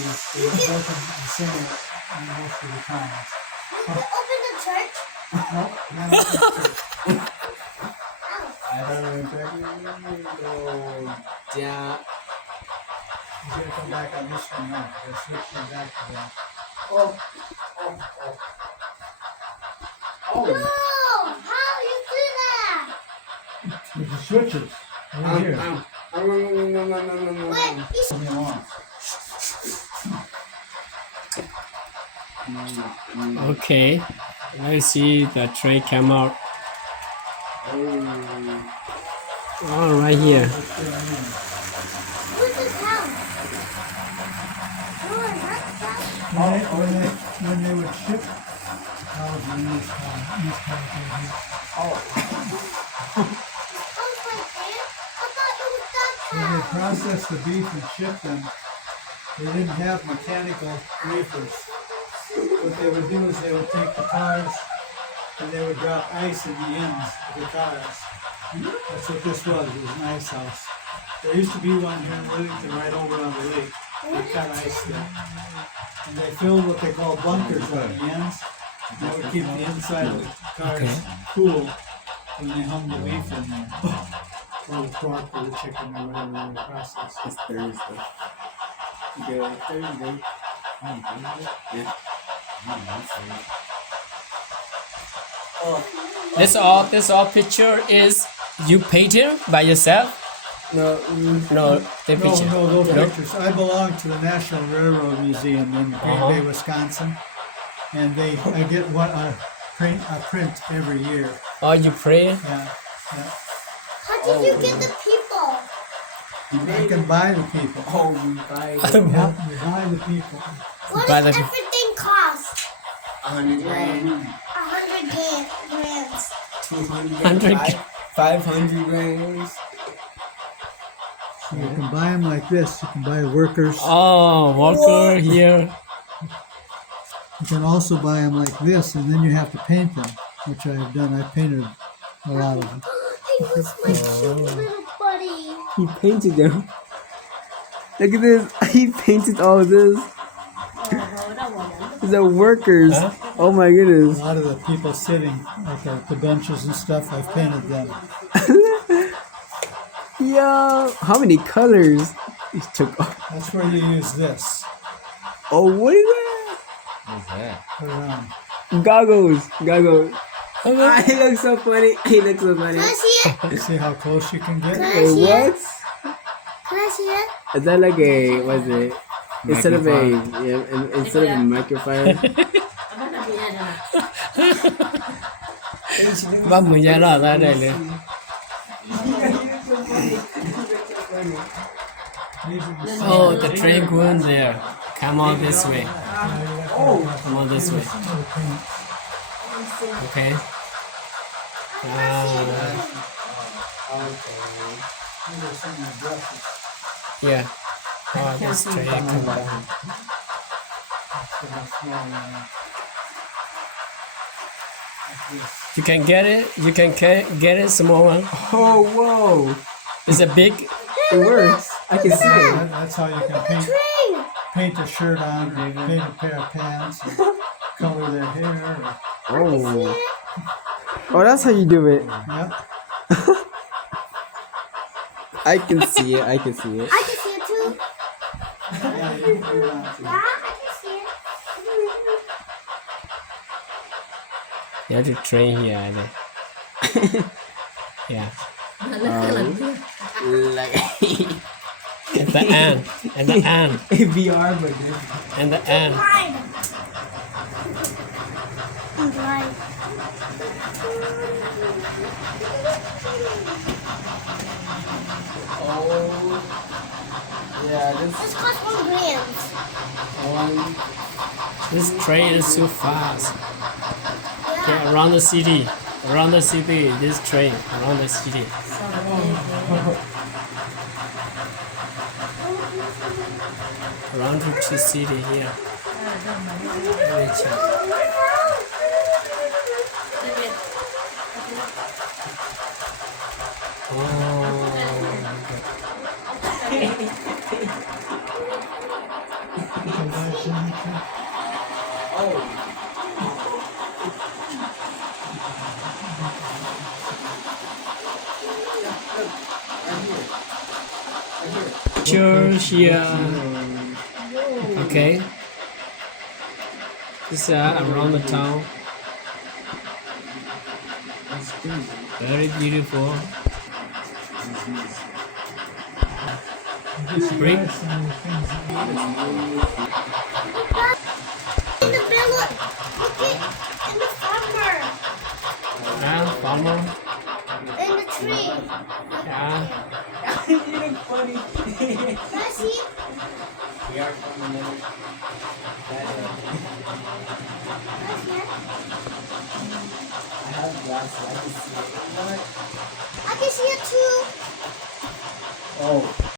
it doesn't sing it most of the time. You open the church? Nope, not at the church. I don't know. Yeah. You gotta come back on this one now. They're switching back to that. Oh. No! How you do that? There's the switches. Right here. No. Wait, it's Turn them on. Okay, let's see the train come out. Oh, right here. what's the sound? Oh, that's sound. When they would ship cows in these cars right here. Oh, my hand? I thought it was that When they sound. processed the beef and shipped them, they didn't have mechanical reefers. What they would do is they would take the cars and they would drop ice in the ends of the cars. That's what this was. It was an ice house. There used to be one here in Livingston right over on the lake. They cut ice there. And they filled what they call bunkers on the ends. That would keep the inside of the cars cool when they hung the beef in there. Or the pork or the chicken or whatever they would process. It's Thursday. Good Thursday. Yeah. This all picture is you painted by yourself? No. No, the picture. No, those pictures. I belong to the National Railroad Museum in Green Bay, Wisconsin, and I get a print every year. Oh, you pray? Yeah. How did you get the people? I can buy the people. Oh, you buy Yeah, you buy the people. What By does the- everything cost? 100 grand, 100 grams. 200 100 grand, 500 grand. So you can buy them like this. You can buy workers. Oh, worker here. You can also buy them like this, and then you have to paint them, which I have done. I painted a lot of them. Hey, who's my cute little buddy? He painted them. Look at this. He painted all of this. The workers. Huh? Oh my A goodness. lot of the people sitting like at the benches and stuff, I've painted them. Yo, how many colors? He took. That's where you use this. Oh, what is that? What's that? Put it on. Goggles. Ah, he looks so funny. Can I see it? You see how close you can get? Can I Wait, see what? it? Can I see it? Is that like a, what's it? Instead of a microphone. Bác mình ra là ra đây nè. Oh, the train going there. Come on this way. Come on this way. Okay. Yeah. Oh, this train come down. You can get it. You can get it, small one. Oh, whoa. It's a big. It works. I can see it. That's how you can Train. paint a shirt on, or paint a pair of pants, or color their hair. Oh. Oh, that's how you do it. Yep. I can see it. I can see it too. Yeah, you can do that too. Yeah, I can see it. You have to train here. I think. Yeah. Like At the end. At the end. VR, but different. And the end. Fine. Right. Oh. Yeah, This costs 1 gram. one. This train is so fast. Yeah. Okay, around the city. Around the city. This train. Around the city. Around the city here. Let me check. Oh. Georgia. Okay. This is around the town. Very beautiful. Brick. In the middle, look at in the farmer, Farmer. in the tree. Yeah. You look funny. Can I see? We are from another. Can I see it? I have glasses. I can see it. I can see it too. Oh.